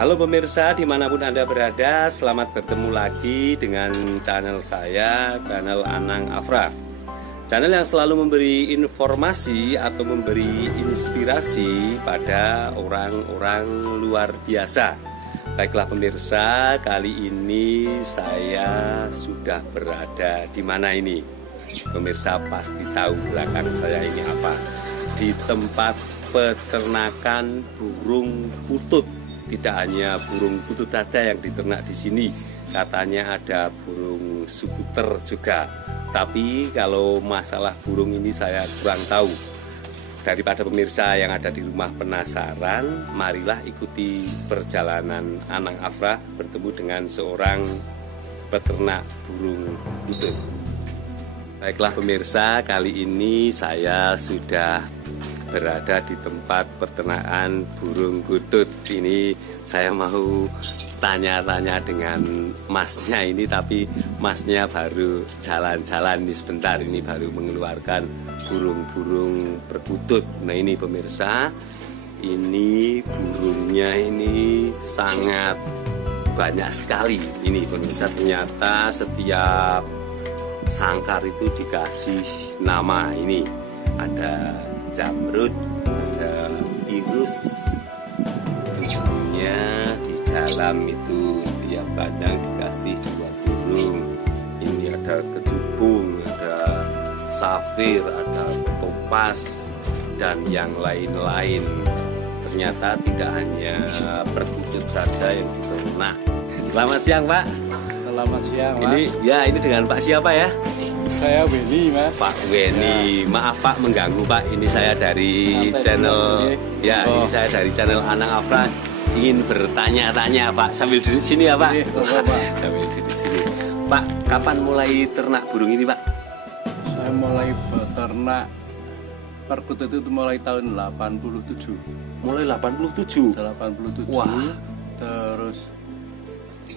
Halo pemirsa, dimanapun Anda berada, selamat bertemu lagi dengan channel saya, channel Anang Afra. Channel yang selalu memberi informasi atau memberi inspirasi pada orang-orang luar biasa. Baiklah pemirsa, kali ini saya sudah berada di mana ini? Pemirsa pasti tahu belakang saya ini apa. Di tempat peternakan burung kutub. Tidak hanya burung kutub saja yang diternak di sini, katanya ada burung skuter juga. Tapi kalau masalah burung ini saya kurang tahu. Daripada pemirsa yang ada di rumah penasaran, marilah ikuti perjalanan Anang Afra bertemu dengan seorang peternak burung kutub. Baiklah pemirsa, kali ini saya sudah berada di tempat peternakan burung kutub. Ini saya mau tanya-tanya dengan masnya ini, tapi masnya baru jalan-jalan nih sebentar, ini baru mengeluarkan burung-burung perkutut. Nah ini pemirsa, ini burungnya ini sangat banyak sekali. Ini pemirsa, ternyata setiap sangkar itu dikasih nama. Ini ada zamrud, ada virus, tujuhnya di dalam itu setiap kandang dikasih 2 burung. Ini ada kecubung, ada safir, ada topas, dan yang lain-lain. Ternyata tidak hanya perkutut saja yang diternak. Selamat siang Pak. Selamat siang Mas. Ini dengan Pak siapa ya? Saya Weni Mas. Pak Weni, ya. Maaf Pak mengganggu Pak. Ini saya dari channel ini saya dari channel Anang Afra, ingin bertanya-tanya Pak sambil duduk sini ya Pak. Sambil duduk sini. Pak, kapan mulai ternak burung ini Pak? Saya mulai beternak perkutut itu mulai tahun 87. Mulai 87. 87. Wah. Terus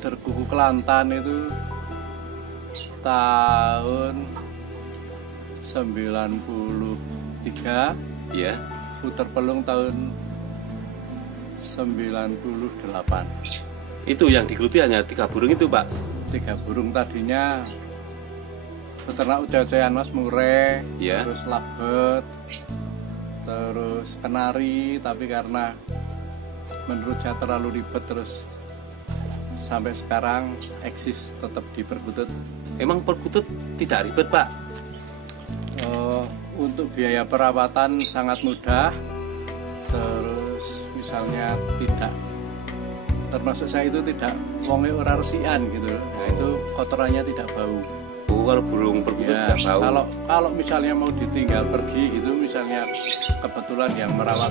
terkuku Kelantan itu tahun 93, ya. Puter Pelung tahun 98. Itu yang digeluti hanya 3 burung itu Pak? 3 burung tadinya peternak ucai-ucaian Mas, mure, ya. Terus labet, terus kenari, tapi karena menurut saya terlalu ribet, terus sampai sekarang eksis tetap di perkutut. Emang perkutut tidak ribet Pak? Untuk biaya perawatan sangat mudah. Terus misalnya tidak, termasuk saya itu tidak wonge ora resikan gitu. Nah itu kotorannya tidak bau. Oh, kalau burung perkutut Ya, tidak bau. kalau misalnya mau ditinggal pergi gitu, misalnya kebetulan yang merawat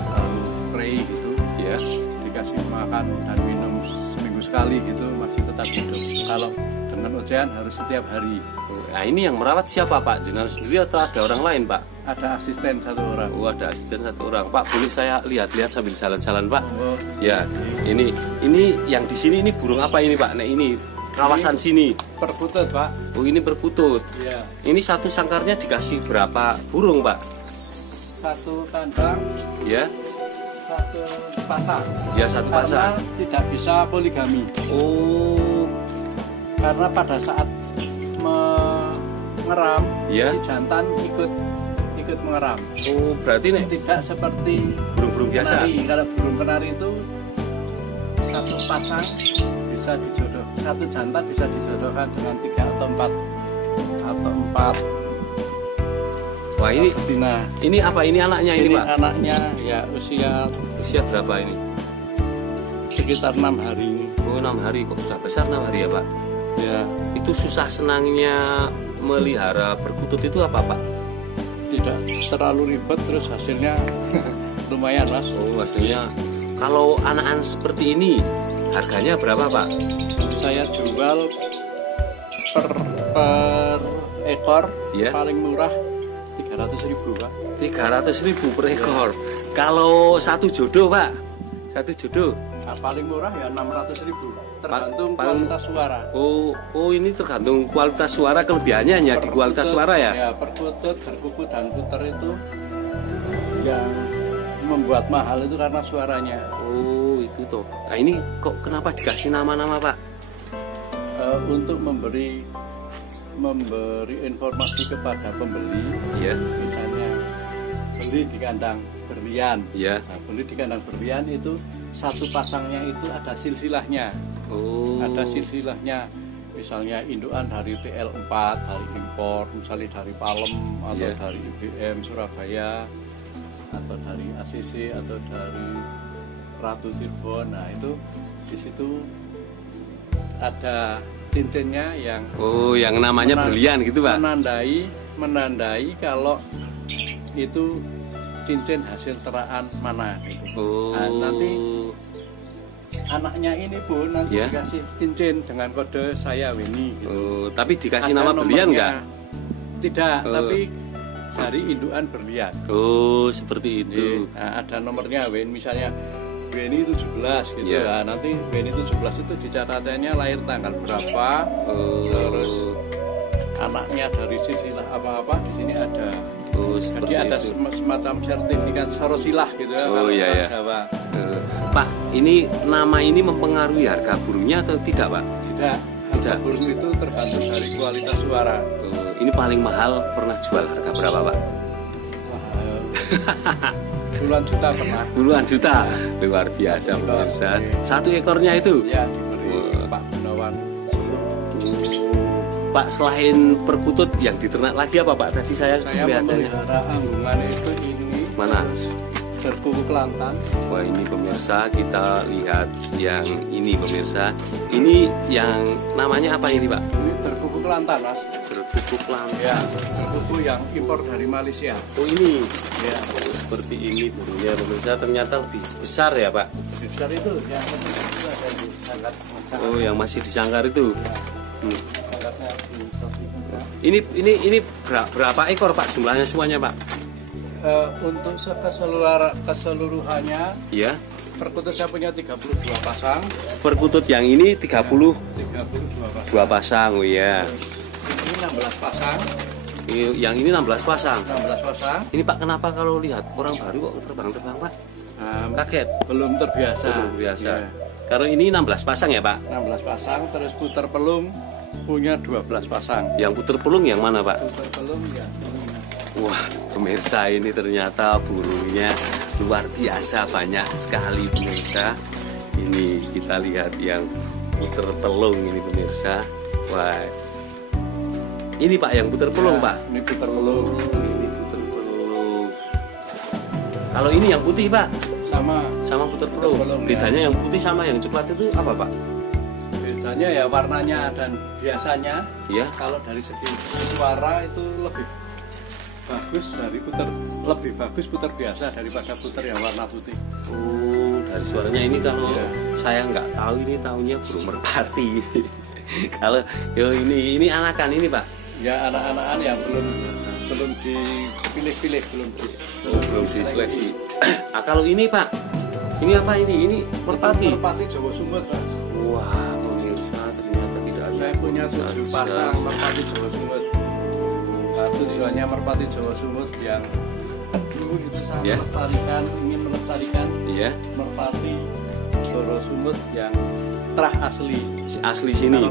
prei gitu, ya, dikasih makan dan minum seminggu sekali gitu, masih tetap hidup. Kalau dengan ujian harus setiap hari. Nah ini yang merawat siapa Pak? Jenengan sendiri atau ada orang lain Pak? Ada asisten 1 orang. Oh, ada asisten 1 orang. Pak, boleh saya lihat-lihat sambil jalan-jalan Pak? Oh, Ya, ini yang di sini ini burung apa ini Pak? Nah ini kawasan sini. Perkutut Pak. Oh ini perkutut. Ya. Ini satu sangkarnya dikasih berapa burung Pak? 1 kandang. Ya. 1 pasang. Ya 1 pasang. Karena tidak bisa poligami. Oh. Karena pada saat mengeram, Ya. si jantan ikut mengeram. Oh berarti nih Tidak seperti burung-burung biasa. kenari. Kalau burung kenari itu 1 pasang bisa dijodoh, 1 jantan bisa dijodohkan dengan 3 atau 4 Wah ini betina. ini apa? Ini anaknya ini Pak? Anaknya ya usia berapa ini? sekitar 6 hari. Oh 6 hari, kok sudah besar 6 hari ya Pak? Ya, Itu susah senangnya melihara perkutut itu apa Pak? tidak terlalu ribet, terus hasilnya lumayan Mas. Oh hasilnya, kalau anak-anak seperti ini harganya berapa Pak? Saya jual per ekor, Ya. paling murah 300.000 Pak. 300.000 per ekor. Kalau 1 jodoh Pak? 1 jodoh? Nah, paling murah ya 600.000. Tergantung paling- kualitas suara. Oh ini tergantung kualitas suara, kelebihannya hanya di kualitas suara ya? Ya, perkutut, berkuku dan puter itu yang membuat mahal itu karena suaranya. Oh itu Toto. Nah ini kok kenapa dikasih nama-nama Pak? Untuk memberi informasi kepada pembeli, Ya. misalnya beli di kandang berlian. Ya. Nah, beli di kandang berlian itu satu pasangnya itu ada silsilahnya. Oh. Ada silsilahnya, misalnya indukan dari TL4 dari impor, misalnya dari Palem atau Yeah. dari IBM Surabaya atau dari ACC atau dari Ratu Cirebon. Nah itu di situ ada cincinnya yang Oh, yang namanya berlian gitu Pak? menandai kalau itu cincin hasil teraan mana gitu. Oh. Nah, nanti anaknya ini pun nanti Ya. dikasih cincin dengan kode saya Weni gitu. Oh, tapi dikasih Ada nama berlian nomornya. enggak? Tidak, Oh. tapi dari indukan berlian. Oh, seperti itu. Nah, ada nomornya Weni, misalnya Weni 17 gitu Ya. ya. Nanti Weni 17 itu dicatatannya lahir tanggal berapa, Oh. terus anaknya dari silsilah apa-apa di sini ada. Oh, seperti Jadi ada itu. semacam sertifikat sorosilah gitu ya. Oh, kalau iya, orang iya. Jawa. Pak, ini nama ini mempengaruhi harga burungnya atau tidak Pak? Tidak, harga Tidak. burung itu tergantung dari kualitas suara. Oh, ini paling mahal pernah jual harga berapa Pak? Wah, puluhan juta pernah. Puluhan juta. Luar biasa Satu ekor. pemirsa. Satu ekornya itu. Ya diberi Wah. Pak Gunawan Solo. Pak, selain perkutut yang diternak lagi apa Pak? Tadi saya Saya kelihatannya. memelihara anggungan itu ini. Mana? Terus berkuku kelantan. Wah, ini pemirsa, kita lihat yang ini pemirsa. Ini yang namanya apa ini Pak? Ini berkuku kelantan mas. Berkukuk lantai. Ya, berkuku yang impor dari Malaysia. Oh ini. Ya, Oh, seperti ini burungnya pemirsa, ternyata lebih besar ya Pak. lebih besar itu yang itu ada di sangkar. Oh, yang masih disangkar itu. Ya, Hmm. sangkarnya di samping. Ini berapa ekor Pak jumlahnya semuanya Pak? Untuk keseluruhannya Ya. perkutut saya punya 32 pasang. Perkutut yang ini 32 32 pasang. pasang, oh iya. Ini 16 pasang. Yang ini 16 pasang. 16 pasang. Ini Pak, kenapa kalau lihat orang baru kok terbang-terbang Pak? Kaget. Belum terbiasa. Belum biasa. Ya, Kalau ini 16 pasang ya Pak? 16 pasang, terus puter pelung punya 12 pasang. Yang puter pelung yang mana Pak? Puter pelung ya. Wah, pemirsa, ini ternyata burungnya luar biasa banyak sekali pemirsa. Ini kita lihat yang puter pelung ini pemirsa. Wah, ini Pak yang puter pelung Ya, Pak. Ini puter pelung. Ini puter pelung. Kalau ini yang putih Pak, Sama puter pelung. pelung, ya. Bedanya yang putih sama yang coklat itu apa Pak? bedanya ya warnanya dan biasanya Ya. kalau dari segi suara itu lebih bagus puter biasa daripada puter yang warna putih. Oh, dari suaranya ini kalau Ya. saya nggak tahu ini tahunya burung merpati. Kalau ini anakan ini Pak. Ya anak-anakan yang belum dipilih-pilih, Belum diseleksi. Nah, kalau ini Pak, ini apa ini? Ini merpati. Merpati Jawa Sumut Mas. Wah, pemirsa ternyata tidak hanya Saya punya 7 saja. pasang merpati Jawa Sumut. Nah, tujuannya merpati Jawa Sumut yang dulu itu saya Ya. ingin melestarikan Iya, merpati Jawa Sumut yang terah asli. asli sini.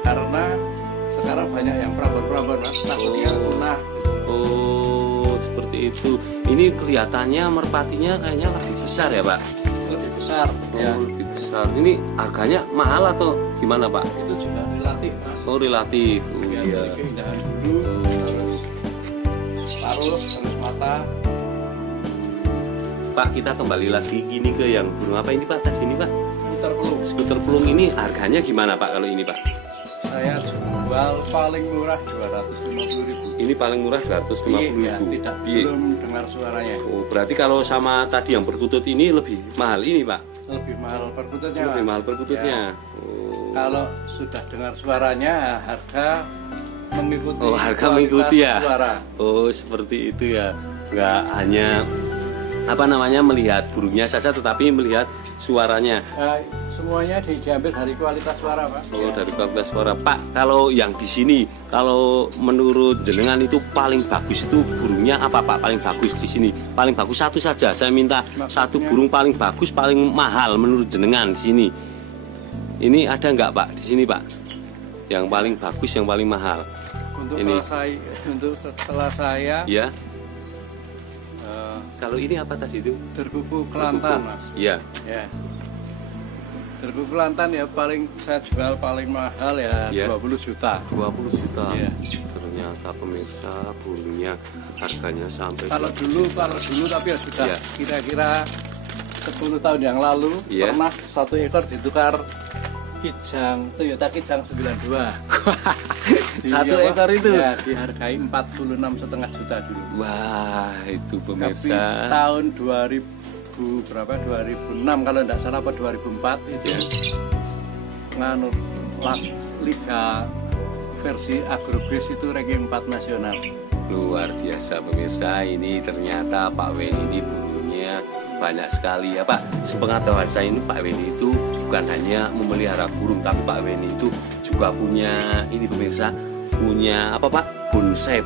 Karena sekarang banyak yang perabot-perabot Mas, takutnya punah. Oh, seperti itu. Ini kelihatannya merpatinya kayaknya lebih besar ya Pak? Lebih besar Oh, ya. lebih besar. Ini harganya mahal atau gimana Pak? Itu juga relatif Mas. Oh, relatif. Oh, Ya, iya. dari keindahan bulu, terus paruh, terus mata. Pak, kita kembali lagi gini ke yang burung apa ini Pak? Tadi ini Pak? Putar pelung. Skuter pelung ini harganya gimana Pak kalau ini Pak? Saya jual paling murah 250.000. Ini paling murah 250.000. Ya, tidak Iya. belum dengar suaranya. Oh, berarti kalau sama tadi yang perkutut ini lebih mahal ini Pak? Lebih mahal perkututnya. Lebih Mas. mahal perkututnya. Ya. Oh. Kalau sudah dengar suaranya, harga mengikuti. Oh, harga kualitas mengikuti ya. Suara. Oh, seperti itu ya. Nggak hanya apa namanya melihat burungnya saja, tetapi melihat suaranya. Semuanya diambil dari kualitas suara, Pak. Oh, dari kualitas suara. Pak, kalau yang di sini, kalau menurut jenengan itu paling bagus itu burungnya apa, Pak? Paling bagus di sini. Paling bagus satu saja. Saya minta satu burung paling bagus, paling mahal menurut jenengan di sini. Ini ada nggak, Pak? Di sini, Pak? Yang paling bagus, yang paling mahal. Untuk ini kelas saya. Ya. Kalau ini apa tadi itu? Derbuku Kelantan, Mas. Iya. Ya. Derbuku Kelantan ya paling saya jual paling mahal ya, 20 juta. 20 juta. Ya. Ternyata pemirsa burungnya harganya sampai kalau dulu tapi ya sudah kira-kira 10 tahun yang lalu pernah satu ekor ditukar Kijang, Toyota Kijang 92. Satu ekor itu ya dihargai 46,5 juta dulu. Wah, itu pemirsa. Tapi tahun 2000 berapa 2006 kalau tidak salah apa 2004 itu nganu liga versi agrobase itu ranking 4 nasional. Luar biasa pemirsa, ini ternyata Pak Weni ini burungnya banyak sekali ya Pak. Sepengetahuan saya ini Pak Weni itu bukan hanya memelihara burung, tapi Pak Weni itu juga punya ini pemirsa, punya apa Pak? Bonsai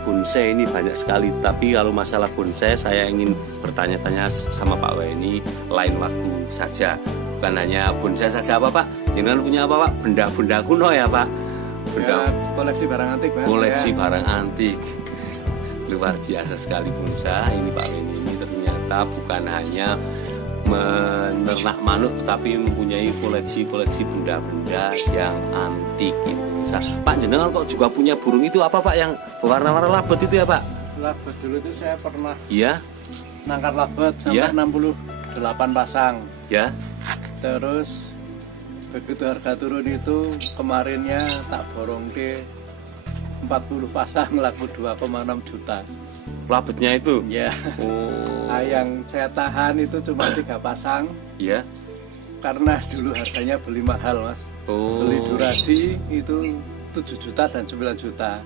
ini banyak sekali. Tapi kalau masalah bonsai saya ingin bertanya-tanya sama Pak Weni lain waktu saja. Bukan hanya bonsai saja apa Pak? Jangan punya apa Pak? Benda-benda kuno ya Pak? Benda koleksi barang antik Pak. Koleksi barang antik. Luar biasa sekali bonsai ini Pak Weni ini ternyata bukan hanya menernak manuk tetapi mempunyai koleksi benda-benda yang antik ini. Pak jenengan kok juga punya burung itu apa Pak yang warna-warna labet itu ya Pak? Labet dulu itu saya pernah nangkar labet sampai 68 pasang. Ya. Terus begitu harga turun itu kemarinnya tak borong ke 40 pasang laku 2,6 juta. Labetnya itu? Ya. Nah, yang saya tahan itu cuma 3 pasang. Iya. Karena dulu harganya beli mahal Mas. Beli durasi itu 7 juta dan 9 juta.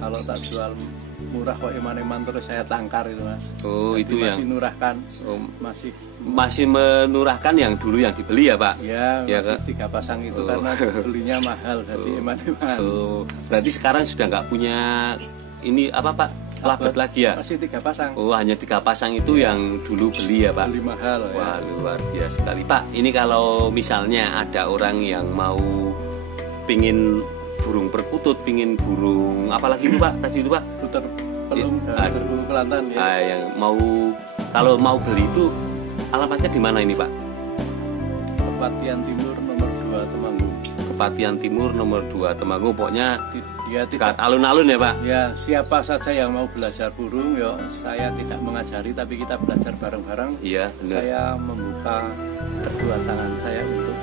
Kalau tak jual murah kok eman-eman terus saya tangkar itu Mas. Jadi itu masih yang nurahkan. Masih menurahkan yang dulu yang dibeli ya Pak? Ya, masih 3 pasang itu karena belinya mahal jadi eman-eman. Berarti sekarang sudah nggak punya ini apa Pak? Labet lagi ya? Masih 3 pasang. Hanya 3 pasang itu yang dulu beli ya Pak? Beli mahal. Wah, luar biasa sekali Pak. Ini kalau misalnya ada orang yang mau pingin burung perkutut, pingin burung apalagi itu Pak? Tadi itu Pak? Puter pelung burung Kelantan ya. Yang kalau mau beli itu alamatnya di mana ini Pak? Kepatihan Timur nomor 2 Temanggung. Kepatihan Timur nomor 2 Temanggung. Pokoknya dekat alun-alun ya Pak? Ya, siapa saja yang mau belajar burung, ya saya tidak mengajari tapi kita belajar bareng-bareng. Iya, benar. Saya membuka kedua tangan saya untuk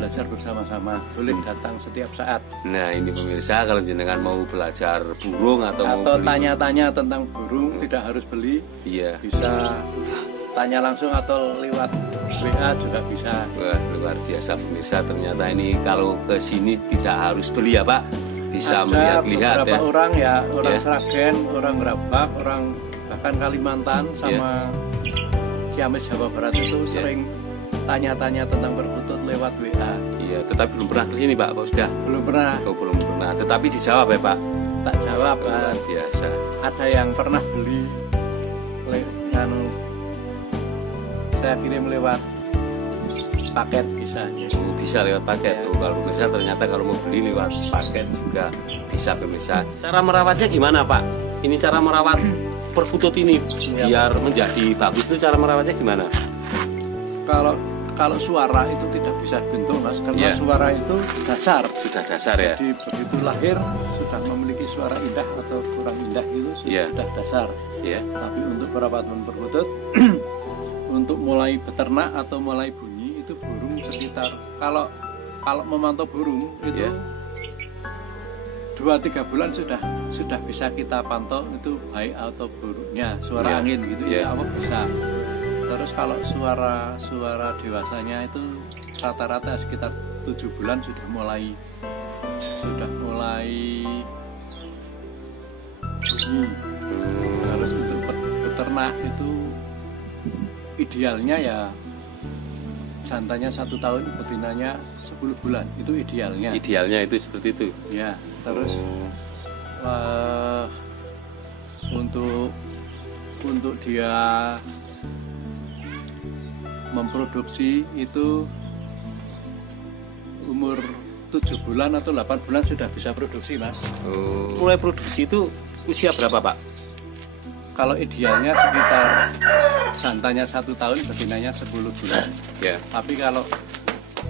belajar bersama-sama. Boleh datang setiap saat. Nah, ini pemirsa kalau jenengan mau belajar burung atau mau tanya-tanya tentang burung tidak harus beli. Iya. Bisa tanya langsung atau lewat WA juga bisa. Wah, luar biasa pemirsa, ternyata ini kalau ke sini tidak harus beli ya Pak? Bisa melihat-lihat beberapa orang orang Sragen, orang Gerabak, orang bahkan Kalimantan sama Ciamis Jawa Barat itu sering tanya-tanya tentang perkutut lewat WA. Iya, tetapi belum pernah ke sini Pak, sudah? Belum pernah. Belum pernah, tetapi dijawab ya Pak? Tak jawab. Luar biasa. Ada yang pernah beli saya kirim lewat paket bisa. Bisa lewat paket. Kalau bisa ternyata kalau mau beli lewat paket juga bisa pemirsa. Cara merawatnya gimana Pak? Ini cara merawat perkutut ini biar menjadi bagus itu cara merawatnya gimana? Kalau suara itu tidak bisa bentuk Mas, karena suara itu dasar. Sudah dasar ya. Jadi begitu lahir sudah memiliki suara indah atau kurang indah itu sudah dasar. Tapi untuk perawatan perkutut untuk mulai beternak atau mulai bunyi itu burung sekitar kalau memantau burung itu 2-3 bulan sudah bisa kita pantau itu baik atau buruknya suara angin gitu insya Allah bisa. Terus kalau suara dewasanya itu rata-rata sekitar 7 bulan sudah mulai bunyi. Terus untuk beternak itu idealnya ya jantannya 1 tahun, betinanya 10 bulan, itu idealnya. Idealnya itu seperti itu. Ya, terus untuk dia memproduksi itu umur 7 bulan atau 8 bulan sudah bisa produksi, Mas. Mulai produksi itu usia berapa, Pak? Kalau idealnya sekitar jantannya 1 tahun, betinanya 10 bulan. Ya. Tapi kalau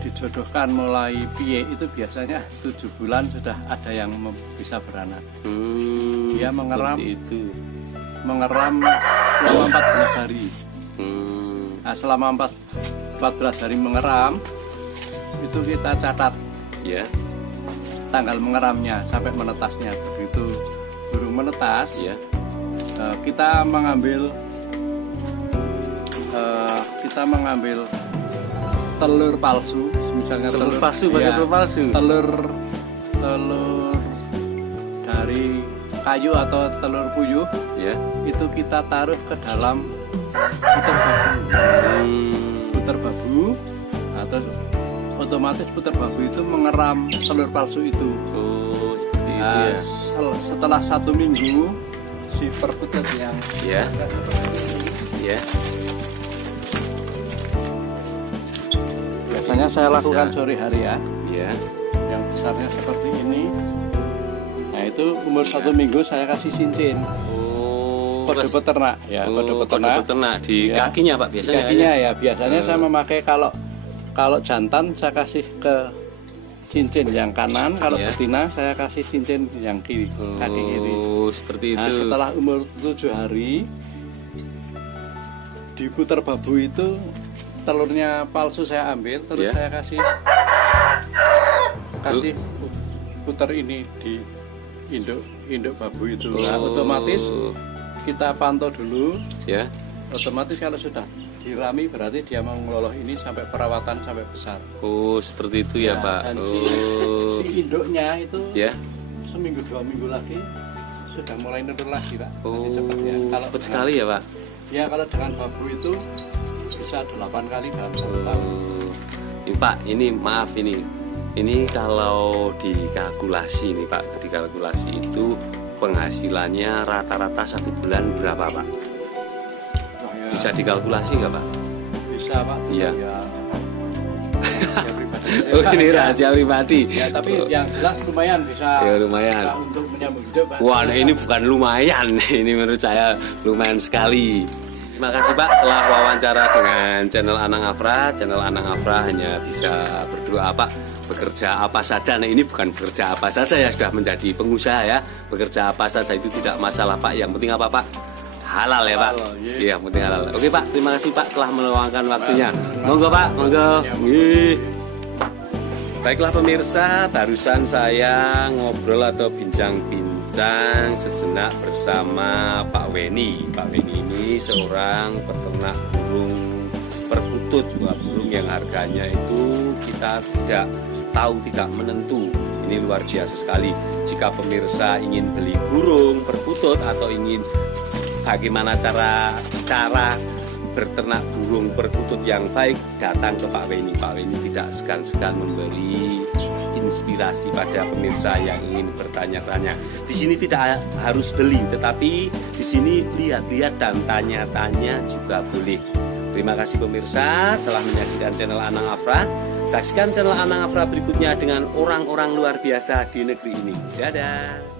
dijodohkan mulai piye itu biasanya 7 bulan sudah ada yang bisa beranak. Dia mengeram itu. Mengeram selama 14 hari. Nah, selama 14 hari mengeram itu kita catat Ya. tanggal mengeramnya sampai menetasnya. Begitu burung menetas, Ya. kita mengambil telur palsu, misalnya Telur palsu, pakai ya, telur palsu. telur dari kayu atau telur puyuh, Ya. itu kita taruh ke dalam puter babu, atau otomatis puter babu itu mengeram telur palsu itu. Oh, seperti itu Nah, ya. setelah 1 minggu si perkutut yang Ya. Ya. biasanya saya lakukan sore hari ya, Ya. yang besarnya seperti ini. Nah, itu umur 1 minggu saya kasih cincin. Oh, Kode peternak ya, kode kode peternak. peternak di Ya. kakinya, Pak, Di biasanya. kakinya ya, biasanya saya memakai kalau jantan saya kasih ke cincin yang kanan, kalau Ya. betina saya kasih cincin yang kiri, kaki kiri. Oh, seperti itu. Nah, setelah umur 7 hari diputar babu itu telurnya palsu saya ambil, terus Ya. saya kasih putar ini di induk babu itu. Nah, otomatis kita pantau dulu. Ya. Otomatis kalau sudah dirami berarti dia mau ngeloloh ini sampai perawatan sampai besar. Oh, seperti itu ya, Pak. Dan Oh. si induknya itu Ya. seminggu 2 minggu lagi sudah mulai nurun lagi, Pak. Oh, Masih cepat ya. Kalau cepat sekali ya, Pak. ya kalau dengan babu itu bisa 8 kali dalam 1 tahun. Ini, Pak, ini maaf ini kalau dikalkulasi nih, Pak, dikalkulasi itu penghasilannya rata-rata 1 bulan berapa, Pak? Wah, ya, Bisa dikalkulasi nggak, Pak? bisa, Pak. Iya. Ya, rahasia pribadi saya, Oh, Pak. ini Ya. rahasia pribadi. Ya, tapi yang jelas lumayan bisa. Ya, lumayan. Bisa untuk menyambung hidup, Pak. Wah, nah ini bukan lumayan, ini menurut saya lumayan sekali. Terima kasih, Pak, telah wawancara dengan channel Anang Afra. Channel Anang Afra hanya bisa berdoa, Pak, bekerja apa saja. Nah, ini bukan bekerja apa saja ya, sudah menjadi pengusaha ya. Bekerja apa saja itu tidak masalah, Pak. Yang penting apa, Pak? Halal ya, Pak. Iya, yang penting halal. Oke, Pak, terima kasih, Pak, telah meluangkan waktunya. Monggo, Pak, monggo. Nggih. Baiklah pemirsa, barusan saya ngobrol atau bincang-bincang sejenak bersama Pak Weni. Pak Weni ini seorang peternak burung perkutut, burung yang harganya itu kita tidak tahu, tidak menentu. Ini luar biasa sekali. Jika pemirsa ingin beli burung perkutut atau ingin bagaimana cara berternak burung perkutut yang baik, datang ke Pak Weni. Pak Weni tidak segan-segan memberi inspirasi pada pemirsa yang ingin bertanya-tanya. Di sini tidak harus beli, tetapi di sini lihat-lihat dan tanya-tanya juga boleh. Terima kasih pemirsa telah menyaksikan channel Anang Afra. Saksikan channel Anang Afra berikutnya dengan orang-orang luar biasa di negeri ini. Dadah.